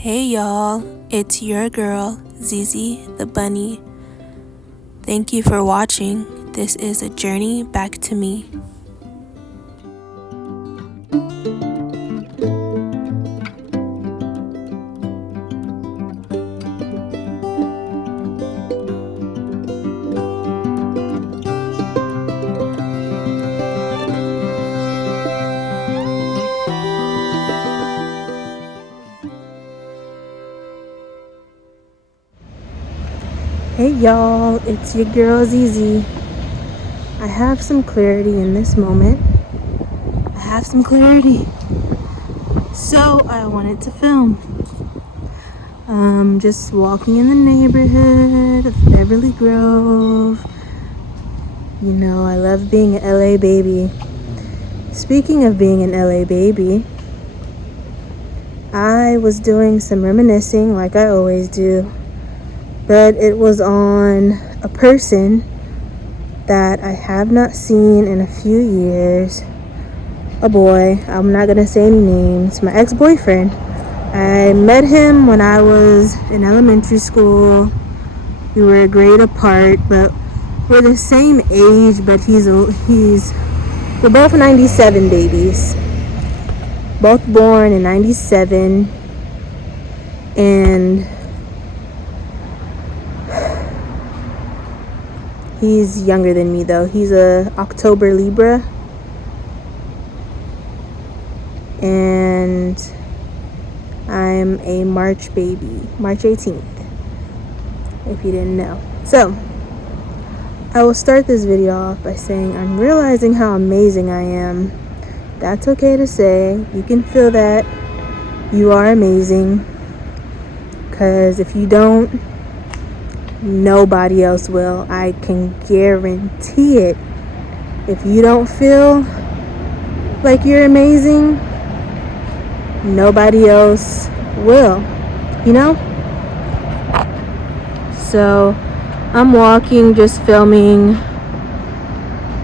Hey y'all, it's your girl, Zizi the Bunny. Thank you for watching. This is a journey back to me. Hey y'all, it's your girl Zizi. I have some clarity in this moment. So I wanted to film. Just walking in the neighborhood of Beverly Grove. You know, I love being an LA baby. Speaking of being an LA baby, I was doing some reminiscing like I always do. But it was on a person that I have not seen in a few years. A boy, I'm not gonna say any names, my ex-boyfriend. I met him when I was in elementary school. We were a grade apart, but we're the same age, but we're both 97 babies. Both born in 97. And he's younger than me though. He's a October Libra. And I'm a March baby. March 18th. If you didn't know. So, I will start this video off by saying I'm realizing how amazing I am. That's okay to say. You can feel that. You are amazing. Because if you don't, nobody else will. I can guarantee it. If you don't feel like you're amazing, nobody else will, you know? So I'm walking, just filming.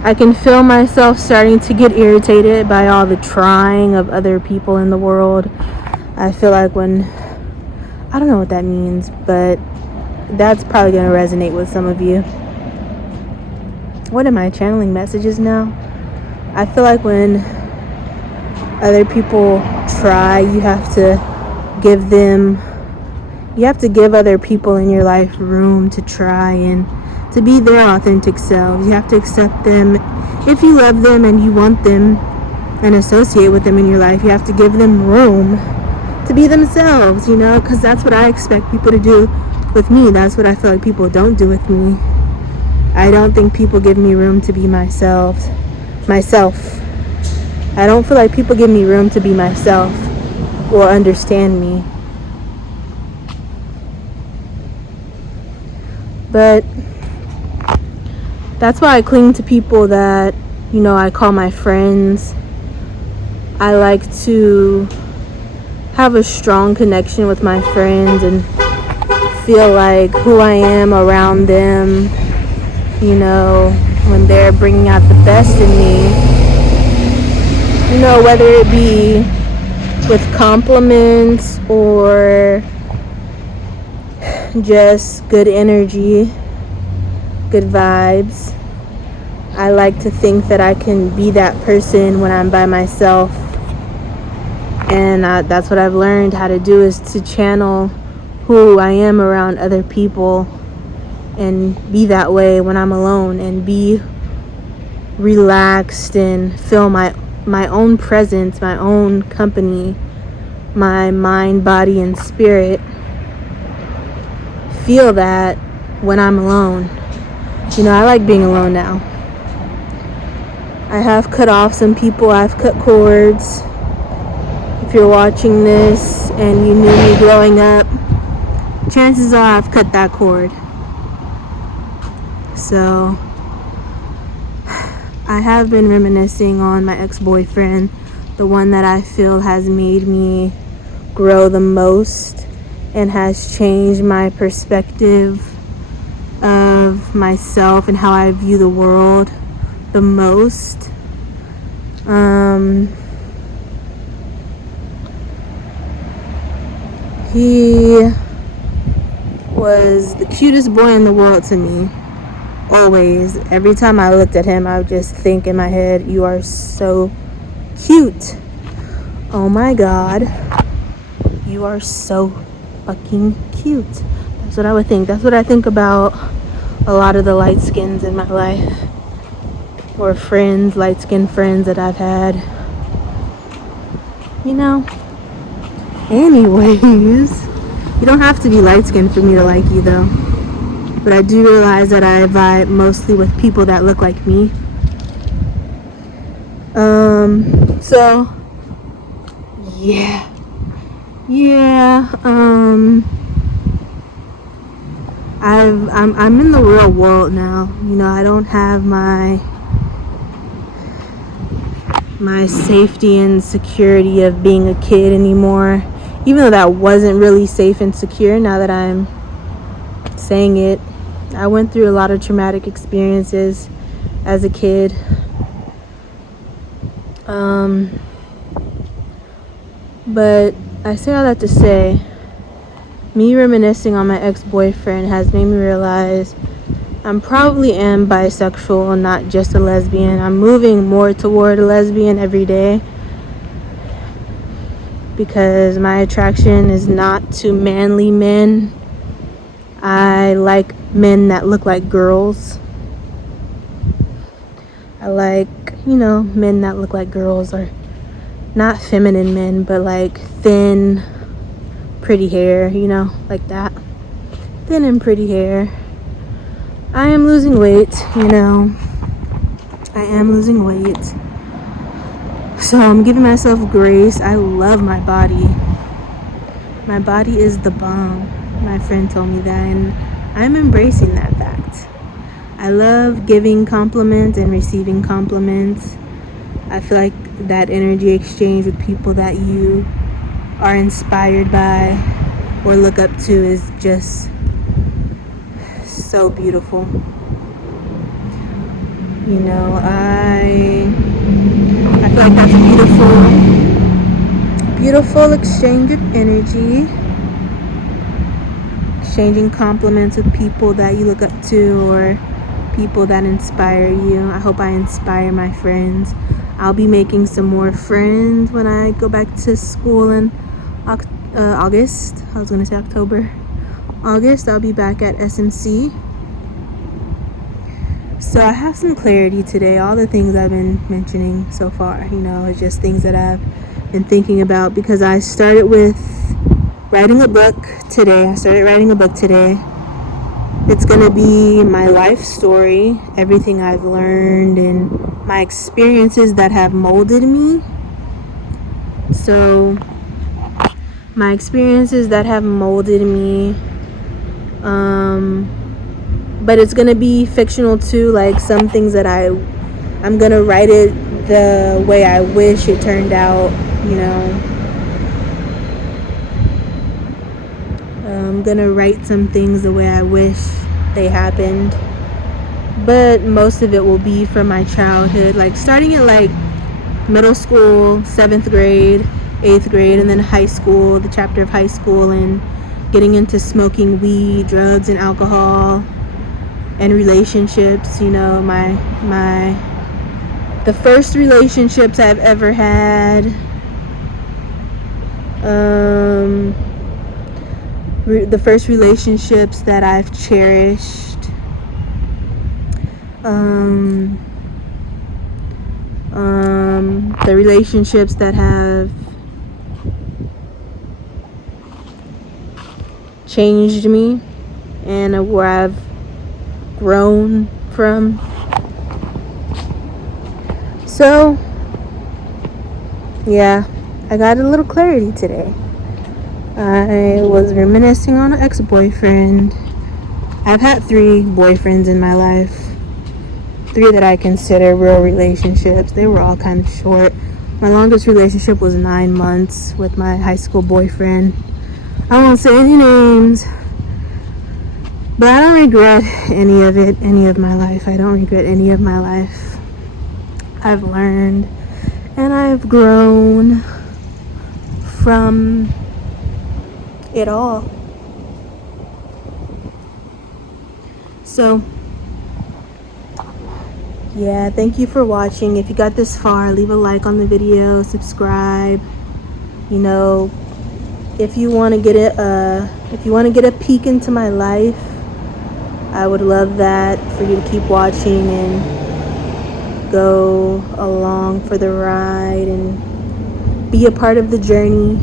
I can feel myself starting to get irritated by all the trying of other people in the world. I feel like I don't know what that means, but that's probably going to resonate with some of you. What am I channeling messages now? I feel like when other people try, you have to give other people in your life room to try and to be their authentic selves. You have to accept them. If you love them and you want them and associate with them in your life, you have to give them room to be themselves, you know, because that's what I expect people to do with me. That's what I feel like people don't do with me. I don't think people give me room to be myself. I don't feel like people give me room to be myself or understand me. But that's why I cling to people that, you know, I call my friends. I like to have a strong connection with my friends and feel like who I am around them, you know, when they're bringing out the best in me. You know, whether it be with compliments or just good energy, good vibes. I like to think that I can be that person when I'm by myself. And that's what I've learned how to do, is to channel who I am around other people and be that way when I'm alone and be relaxed and feel my own presence, my own company, my mind, body, and spirit. Feel that when I'm alone. You know, I like being alone now. I have cut off some people. I've cut cords. If you're watching this and you knew me growing up, chances are I've cut that cord. So I have been reminiscing on my ex-boyfriend, the one that I feel has made me grow the most and has changed my perspective of myself and how I view the world the most. He was the cutest boy in the world to me. Always. Every time I looked at him, I would just think in my head, you are so cute. Oh my God. You are so fucking cute. That's what I would think. That's what I think about a lot of the light skins in my life. Or friends, light skinned friends that I've had. You know? Anyways. You don't have to be light skinned for me to like you though. But I do realize that I vibe mostly with people that look like me. So yeah. I'm in the real world now. You know, I don't have my safety and security of being a kid anymore. Even though that wasn't really safe and secure, now that I'm saying it, I went through a lot of traumatic experiences as a kid. But I say all that to say, me reminiscing on my ex-boyfriend has made me realize I'm probably am bisexual and not just a lesbian. I'm moving more toward a lesbian every day because my attraction is not to manly men. I like men that look like girls. I like, men that look like girls, or not feminine men, but like thin, pretty hair, like that. Thin and pretty hair. I am losing weight, I am losing weight. So I'm giving myself grace. I love my body. My body is the bomb. My friend told me that, and I'm embracing that fact. I love giving compliments and receiving compliments. I feel like that energy exchange with people that you are inspired by or look up to is just so beautiful. I feel like that's a beautiful exchange of energy. Exchanging compliments with people that you look up to or people that inspire you. I hope I inspire my friends. I'll be making some more friends when I go back to school in August. I was gonna say October. August, I'll be back at SMC. So I have some clarity today. All the things I've been mentioning so far, it's just things that I've been thinking about because I started with writing a book today. It's gonna be my life story, everything I've learned and my experiences that have molded me. So my experiences that have molded me, but it's gonna be fictional too. Like some things that I'm gonna write it the way I wish it turned out. I'm gonna write some things the way I wish they happened, but most of it will be from my childhood, like starting at like middle school, 7th grade, 8th grade, and then high school, the chapter of high school, and getting into smoking weed, drugs, and alcohol, and relationships. The first relationships I've ever had, the first relationships that I've cherished, the relationships that have changed me and where I've grown from. So yeah, I got a little clarity today. I was reminiscing on an ex-boyfriend. I've had 3 boyfriends in my life. 3 that I consider real relationships. They were all kind of short. My longest relationship was 9 months with my high school boyfriend. I won't say any names, but I don't regret any of it, any of my life. I don't regret any of my life. I've learned and I've grown from it all. So yeah, thank you for watching. If you got this far, leave a like on the video, subscribe. You know, if you want to get a peek into my life, I would love that for you to keep watching and go along for the ride and be a part of the journey.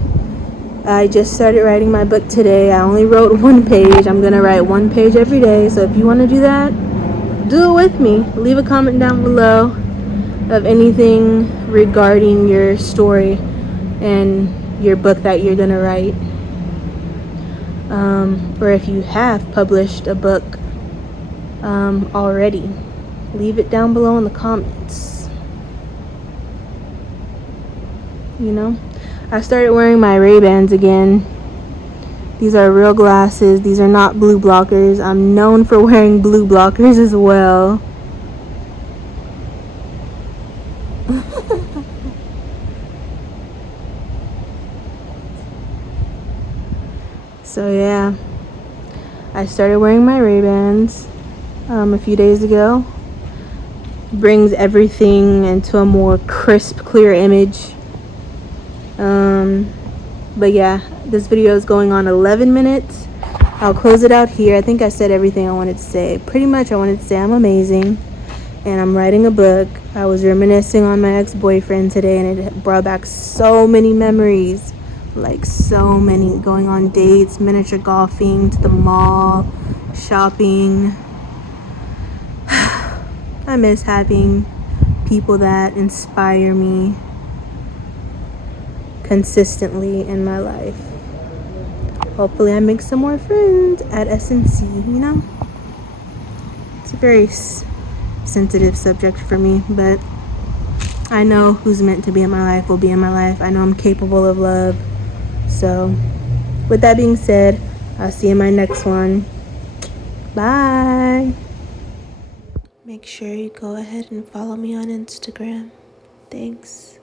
I just started writing my book today. I only wrote one page. I'm gonna write one page every day. So if you want to do that, do it with me. Leave a comment down below of anything regarding your story and your book that you're gonna write, or if you have published a book already, leave it down below in the comments. You know, I started wearing my Ray-Bans again. These are real glasses. These are not blue blockers. I'm known for wearing blue blockers as well. So yeah, I started wearing my Ray-Bans a few days ago. Brings everything into a more crisp, clear image. But yeah, this video is going on 11 minutes. I'll close it out here. I think I said everything I wanted to say. Pretty much I wanted to say I'm amazing and I'm writing a book. I was reminiscing on my ex-boyfriend today and it brought back so many memories. Like so many. Going on dates, miniature golfing, to the mall, shopping. I miss having people that inspire me consistently in my life. Hopefully I make some more friends at SNC, you know? It's a very sensitive subject for me, but I know who's meant to be in my life will be in my life. I know I'm capable of love. So with that being said, I'll see you in my next one. Bye. Make sure you go ahead and follow me on Instagram. Thanks.